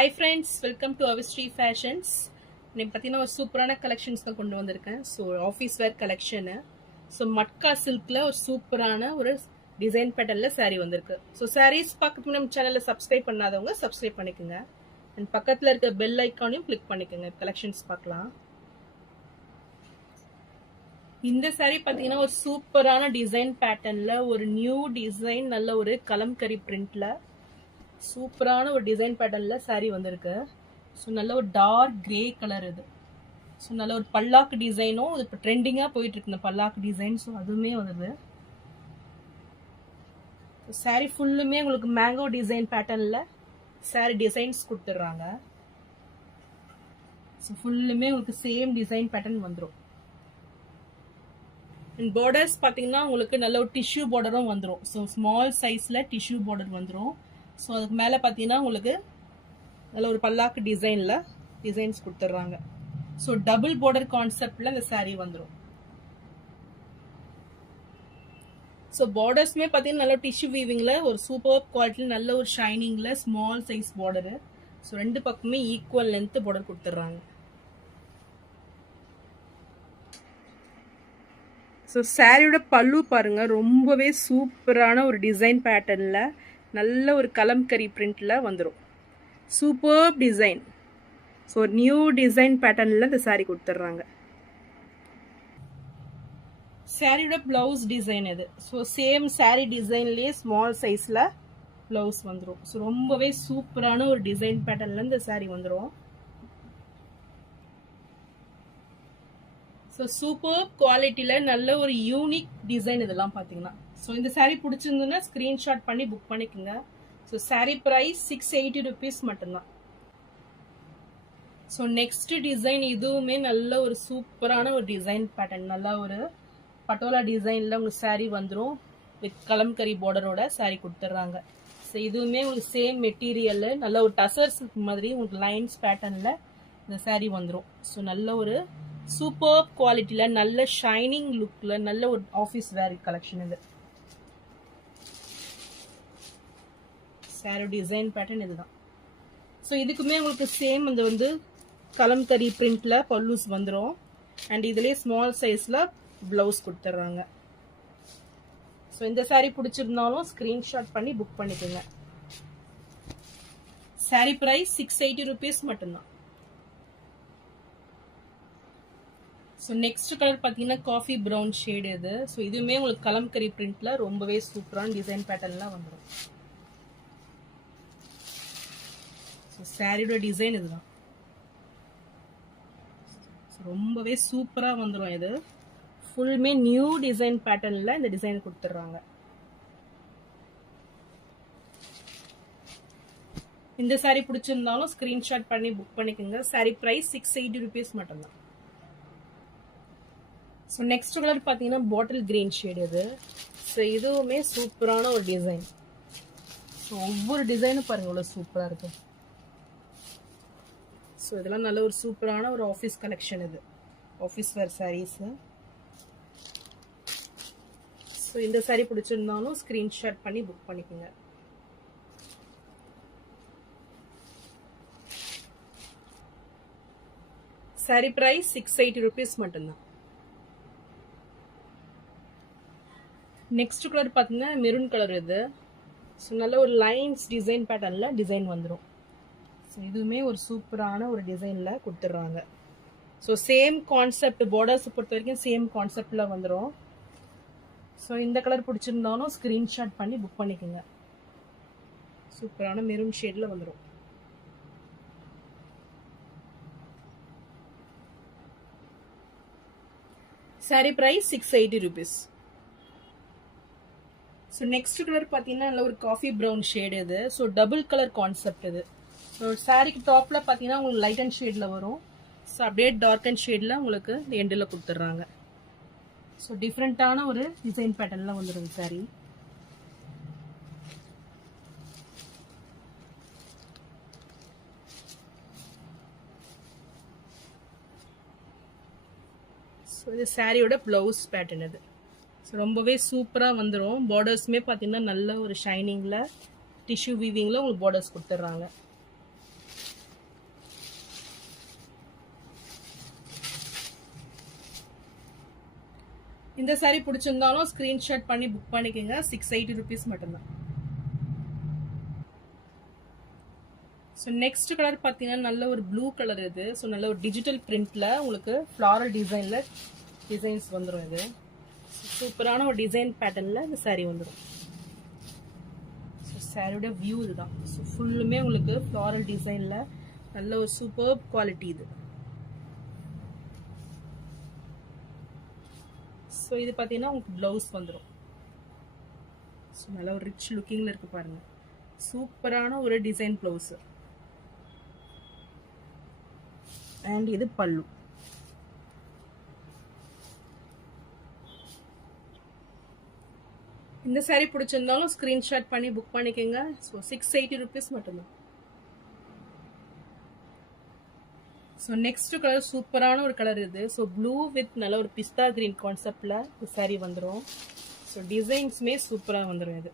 Hi friends, welcome to Avistry Fashions. இன்னைக்கு பார்த்தீங்கன்னா ஒரு சூப்பரான கலெக்ஷன்ஸ் தான் கொண்டு வந்திருக்கேன். So office wear collection. So matka சில்கில் ஒரு சூப்பரான ஒரு டிசைன் பேட்டர்னில் சாரீ வந்திருக்கு. ஸோ சாரீஸ் பார்க்கறதுக்கு நம்ம சேனலில் சப்ஸ்கிரைப் பண்ணாதவங்க சப்ஸ்கிரைப் பண்ணிக்கோங்க. அண்ட் பக்கத்தில் இருக்க பெல் ஐக்கானையும் கிளிக் பண்ணிக்கோங்க. கலெக்ஷன்ஸ் பார்க்கலாம். இந்த சாரீ பார்த்தீங்கன்னா ஒரு சூப்பரான டிசைன் பேட்டர்னில் ஒரு நியூ டிசைன், நல்ல ஒரு கலம்கரி பிரிண்ட்ல சூப்பரான ஒரு டிசைன் பேட்டர்னில் சாரீ வந்திருக்கு. ஸோ நல்ல ஒரு டார்க் கிரே கலர் இது. ஸோ நல்ல ஒரு பல்லாக்கு டிசைனும் இது இப்போ ட்ரெண்டிங்காக போயிட்டு இருக்கு இந்த பல்லாக்கு டிசைன். ஸோ அதுவுமே வருது. சாரீ ஃபுல்லுமே உங்களுக்கு மேங்கோ டிசைன் பேட்டர்னில் சாரீ டிசைன்ஸ் கொடுத்துட்றாங்க. ஸோ ஃபுல்லுமே உங்களுக்கு சேம் டிசைன் பேட்டர்ன் வந்துடும். அண்ட் பார்டர்ஸ் பார்த்தீங்கன்னா உங்களுக்கு நல்ல ஒரு டிஷ்யூ பார்டரும் வந்துடும். ஸோ ஸ்மால் சைஸில் டிஷ்யூ பார்டர் வந்துடும். ஸோ அதுக்கு மேலே பார்த்தீங்கன்னா உங்களுக்கு நல்ல ஒரு பல்லாக்கு டிசைனில் டிசைன்ஸ் கொடுத்துட்றாங்க. ஸோ டபுள் பார்டர் கான்செப்டில் இந்த சாரீ வந்துடும். ஸோ பார்டர்ஸுமே பார்த்தீங்கன்னா நல்ல டிஷ்யூ வீவிங்கில் ஒரு சூப்பர் குவாலிட்டியில் நல்ல ஒரு ஷைனிங்கில் ஸ்மால் சைஸ் பார்டரு. ஸோ ரெண்டு பக்கமே ஈக்குவல் லென்த் பார்டர் கொடுத்துட்றாங்க. ஸோ சாரியோட பல்லு பாருங்க, ரொம்பவே சூப்பரான ஒரு டிசைன் பேட்டர்னில் நல்ல ஒரு கலம்கரி பிரிண்ட்ல வந்துடும். Super design. So new design பேட்டர்னில் இந்த சாரீ கொடுத்துட்றாங்க. சாரியோட பிளவுஸ் டிசைன் இது. ஸோ சேம் சாரீ டிசைன்லேயே ஸ்மால் சைஸில் பிளவுஸ் வந்துடும். ஸோ ரொம்பவே சூப்பரான ஒரு டிசைன் பேட்டர்னில் இந்த சாரீ வந்துடும். ஸோ சூப்பர் குவாலிட்டியில் நல்ல ஒரு யூனிக் டிசைன் இதெல்லாம் பார்த்தீங்கன்னா. ஸோ இந்த சாரீ பிடிச்சிருந்ததுன்னா ஸ்க்ரீன்ஷாட் பண்ணி புக் பண்ணிக்கோங்க. ஸோ சாரீ ப்ரைஸ் 680 rupees மட்டும்தான். ஸோ நெக்ஸ்ட் டிசைன் இதுவுமே நல்ல ஒரு சூப்பரான ஒரு டிசைன் பேட்டர்ன். நல்லா ஒரு பட்டோலா டிசைனில் உங்களுக்கு சாரீ வந்துடும். வித் கலம்கரி பார்டரோட சாரீ கொடுத்துட்றாங்க. ஸோ இதுவுமே உங்களுக்கு சேம் மெட்டீரியல், நல்ல ஒரு டசர்ஸ் மாதிரி உங்களுக்கு லைன்ஸ் பேட்டர்னில் இந்த சாரீ வந்துடும். ஸோ நல்ல ஒரு சூப்பர் குவாலிட்டியில் நல்ல ஷைனிங் லுக்கில் நல்ல ஒரு ஆஃபீஸ் வேர் கலெக்ஷன் இது. சாரி டிசைன் பேட்டர்ன் இதுதான். ஸோ இதுக்குமே உங்களுக்கு சேம் அந்த வந்து கலம்கரி பிரிண்ட்ல பல்லூஸ் வந்துடும். அண்ட் இதுலேயே ஸ்மால் சைஸில் ப்ளவுஸ் கொடுத்துட்றாங்க. ஸோ இந்த சாரீ பிடிச்சிருந்தாலும் ஸ்க்ரீன்ஷாட் பண்ணி புக் பண்ணிக்கோங்க. சாரீ ப்ரைஸ் 680 rupees மட்டும்தான். ஸோ நெக்ஸ்ட் கலர் பார்த்தீங்கன்னா காஃபி ப்ரௌன் ஷேடு இது. ஸோ இதுவுமே உங்களுக்கு கலம்கரி பிரிண்ட்ல ரொம்பவே சூப்பரான டிசைன் பேட்டர்ன்லாம் வந்துடும். ஸோ சாரியோட டிசைன் இதுதான். ரொம்பவே சூப்பராக வந்துடும். இது ஃபுல்லுமே நியூ டிசைன் பேட்டர்னில் இந்த டிசைன் கொடுத்துட்றாங்க. இந்த சாரீ பிடிச்சிருந்தாலும் ஸ்க்ரீன்ஷாட் பண்ணி புக் பண்ணிக்கோங்க. சாரீ ப்ரைஸ் 680 rupees மட்டும்தான். ஸோ நெக்ஸ்ட் கலர் பார்த்தீங்கன்னா பாட்டில் கிரீன் ஷேடு இது. ஸோ இதுவுமே சூப்பரான ஒரு டிசைன். ஸோ ஒவ்வொரு டிசைனும் பாருங்கள் இவ்வளோ சூப்பராக இருக்கும். ஸோ இதெல்லாம் நல்ல ஒரு சூப்பரான ஒரு ஆஃபீஸ் கலெக்ஷன் இது. Office wear sarees. ஸோ இந்த சாரீ பிடிச்சிருந்தாலும் ஸ்க்ரீன்ஷாட் பண்ணி புக் பண்ணிக்கோங்க. சாரீ ப்ரைஸ் 680 rupees மட்டும்தான். நெக்ஸ்ட் கலர் பார்த்தீங்கன்னா மெரூன் கலர் இது. ஸோ நல்ல ஒரு லைன்ஸ் டிசைன் பேட்டர்னில் டிசைன் வந்துடும். ஸோ இதுவுமே ஒரு சூப்பரான ஒரு டிசைனில் கொடுத்துட்றாங்க. ஸோ சேம் கான்செப்ட், பார்டர்ஸ் பொறுத்த வரைக்கும் சேம் கான்செப்டில் வந்துடும். ஸோ இந்த கலர் பிடிச்சிருந்தாலும் ஸ்க்ரீன்ஷாட் பண்ணி புக் பண்ணிக்கோங்க. சூப்பரான மெரூன் ஷேடில் வந்துடும். Saree price 680 rupees. So next colour பார்த்தீங்கன்னா நல்ல ஒரு காஃபி ப்ரௌன் ஷேடு இது. ஸோ டபுள் கலர் கான்செப்ட் இது. ஸோ சாரீக்கு டாப்பில் பார்த்தீங்கன்னா உங்களுக்கு லைட் அண்ட் ஷேடில் வரும். ஸோ அப்படியே டார்க் அண்ட் ஷேடில் உங்களுக்கு எண்டில் கொடுத்துட்றாங்க. ஸோ டிஃப்ரெண்ட்டான ஒரு டிசைன் பேட்டர்னில் வந்துடும் சாரீ. ஸோ இது சாரியோட ப்ளவுஸ் பேட்டர்ன் இது. ஸோ ரொம்பவே சூப்பராக வந்துடும். பார்டர்ஸுமே பார்த்தீங்கன்னா நல்ல ஒரு ஷைனிங்கில் டிஷ்யூ வீவிங்கில் உங்களுக்கு பார்டர்ஸ் கொடுத்துட்றாங்க. இந்த saree பிடிச்சிருந்தாலும் ஸ்கிரீன்ஷாட் பண்ணி புக் பண்ணிக்கோங்க. 680 rupees மட்டும்தான். ஸோ நெக்ஸ்ட் கலர் பார்த்தீங்கன்னா நல்ல ஒரு ப்ளூ கலர் இது. ஸோ நல்ல ஒரு டிஜிட்டல் பிரிண்ட்ல உங்களுக்கு ஃப்ளாரல் டிசைன்ஸ் வந்துடும். இது சூப்பரான ஒரு டிசைன் பேட்டர்னில் இந்த saree வந்துடும். ஸோ சாரியோட வியூ இதுதான். ஸோ ஃபுல்லுமே உங்களுக்கு ஃப்ளாரல் டிசைனில் நல்ல ஒரு சூப்பர் குவாலிட்டி இது. ஸோ இது பார்த்தீங்கன்னா உங்களுக்கு ப்ளவுஸ் வந்துடும். ஸோ நல்ல ஒரு ரிச் லுக்கிங்கில் இருக்குது பாருங்கள். சூப்பரான ஒரு டிசைன் ப்ளவுஸு. அண்ட் இது பல்லு. இந்த saree பிடிச்சிருந்தாலும் ஸ்க்ரீன்ஷாட் பண்ணி புக் பண்ணிக்கோங்க. ஸோ 680 rupees மட்டும்தான். ஸோ நெக்ஸ்ட் கலர் சூப்பரான ஒரு கலர் இது. ஸோ ப்ளூ வித் நல்ல ஒரு பிஸ்தா கிரீன் கான்செப்டில் இந்த saree வந்துடும். ஸோ டிசைன்ஸுமே சூப்பராக வந்துடும் இது.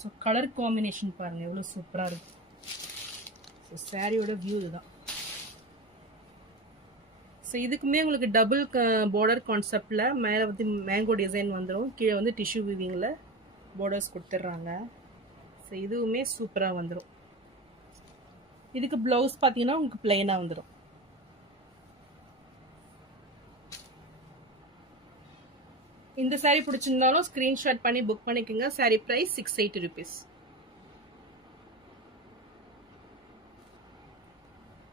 ஸோ கலர் காம்பினேஷன் பாருங்கள் எவ்வளோ சூப்பராக இருக்கும். ஸோ சாரியோட வியூ இதுதான். ஸோ இதுக்குமே உங்களுக்கு டபுள் பார்டர் கான்செப்டில் மேலே வந்து மேங்கோ டிசைன் வந்துடும். கீழே வந்து டிஷ்யூ வீவிங்கில் பார்டர்ஸ் கொடுத்துட்றாங்க. ஸோ இதுவுமே சூப்பராக வந்துடும். இதுக்கு ப்ளவுஸ் பார்த்தீங்கன்னா உங்களுக்கு பிளெயினாக வந்துடும். இந்த saree பிடிச்சிருந்தாலும் ஸ்க்ரீன்ஷாட் பண்ணி புக் பண்ணிக்கோங்க. saree price 680 rupees.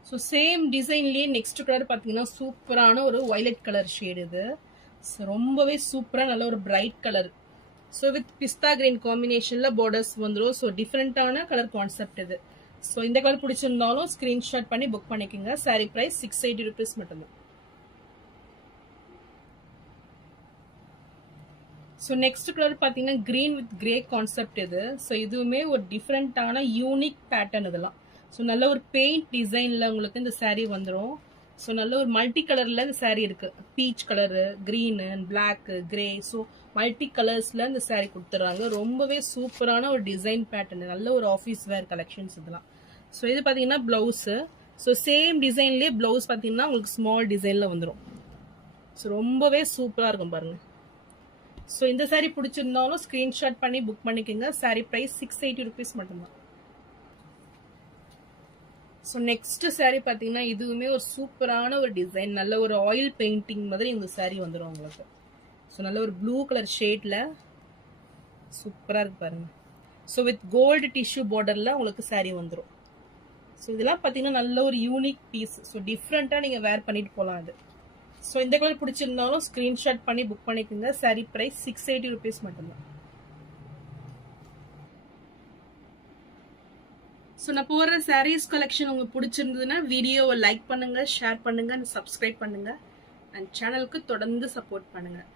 So same டிசைன்லேயே நெக்ஸ்ட் கலர் பார்த்தீங்கன்னா சூப்பரான ஒரு வயலட் கலர் ஷேடு இது. ஸோ ரொம்பவே சூப்பராக நல்ல ஒரு bright colour. So with pista green காம்பினேஷனில் பார்டர்ஸ் வந்துடும். ஸோ டிஃப்ரெண்ட்டான கலர் கான்செப்ட் இது. ஸோ இந்த கலர் பிடிச்சிருந்தாலும் ஸ்க்ரீன்ஷாட் பண்ணி புக் பண்ணிக்கோங்க. saree ப்ரைஸ் 680 rupees மட்டும்தான். ஸோ நெக்ஸ்ட் கலர் பார்த்தீங்கன்னா க்ரீன் வித் கிரே கான்செப்ட் இது. ஸோ இதுவுமே ஒரு டிஃப்ரெண்ட்டான யூனிக் பேட்டர்ன் இதெல்லாம். ஸோ நல்ல ஒரு பெயிண்ட் டிசைனில் உங்களுக்கு இந்த saree வந்துடும். ஸோ நல்ல ஒரு மல்டி கலரில் இந்த saree இருக்குது. Peach colour, green, black, grey. So multi கலர்ஸில் இந்த saree கொடுத்துட்றாங்க. ரொம்பவே சூப்பரான ஒரு டிசைன் பேட்டர்ன். நல்ல ஒரு ஆஃபீஸ் வேர் கலெக்ஷன்ஸ் இதெல்லாம். ஸோ இது பார்த்தீங்கன்னா ப்ளவுஸு. ஸோ சேம் டிசைன்லேயே ப்ளவுஸ் பார்த்தீங்கன்னா உங்களுக்கு ஸ்மால் டிசைனில் வந்துடும். ஸோ ரொம்பவே சூப்பராக இருக்கும் பாருங்கள். ஸோ இந்த saree பிடிச்சிருந்தாலும் ஸ்க்ரீன்ஷாட் பண்ணி புக் பண்ணிக்கோங்க. saree ப்ரைஸ் 680 rupees மட்டும்தான். ஸோ நெக்ஸ்ட் saree பார்த்தீங்கன்னா இதுவுமே ஒரு சூப்பரான ஒரு டிசைன். நல்ல ஒரு ஆயில் பெயிண்டிங் மாதிரி இந்த saree வந்துடும் உங்களுக்கு. ஸோ நல்ல ஒரு ப்ளூ கலர் ஷேடில் சூப்பராக இருக்கு பாருங்க. ஸோ வித் கோல்டு டிஷ்யூ பார்டரில் உங்களுக்கு saree வந்துடும். ஸோ இதெல்லாம் பார்த்தீங்கன்னா நல்ல ஒரு யூனிக் பீஸ். ஸோ டிஃப்ரெண்ட்டாக நீங்கள் வேர் பண்ணிட்டு போகலாம் இது. ஸோ இந்த கலர் பிடிச்சிருந்தாலும் ஸ்க்ரீன்ஷாட் பண்ணி புக் பண்ணிக்கோங்க. saree ப்ரைஸ் 680 rupees மட்டும்தான். ஸோ நான் போகிற சாரீஸ் கலெக்ஷன் உங்களுக்கு பிடிச்சிருந்ததுன்னா வீடியோவை லைக் பண்ணுங்கள், ஷேர் பண்ணுங்கள், சப்ஸ்கிரைப் பண்ணுங்கள். அண்ட் சேனலுக்கு தொடர்ந்து சப்போர்ட் பண்ணுங்கள்.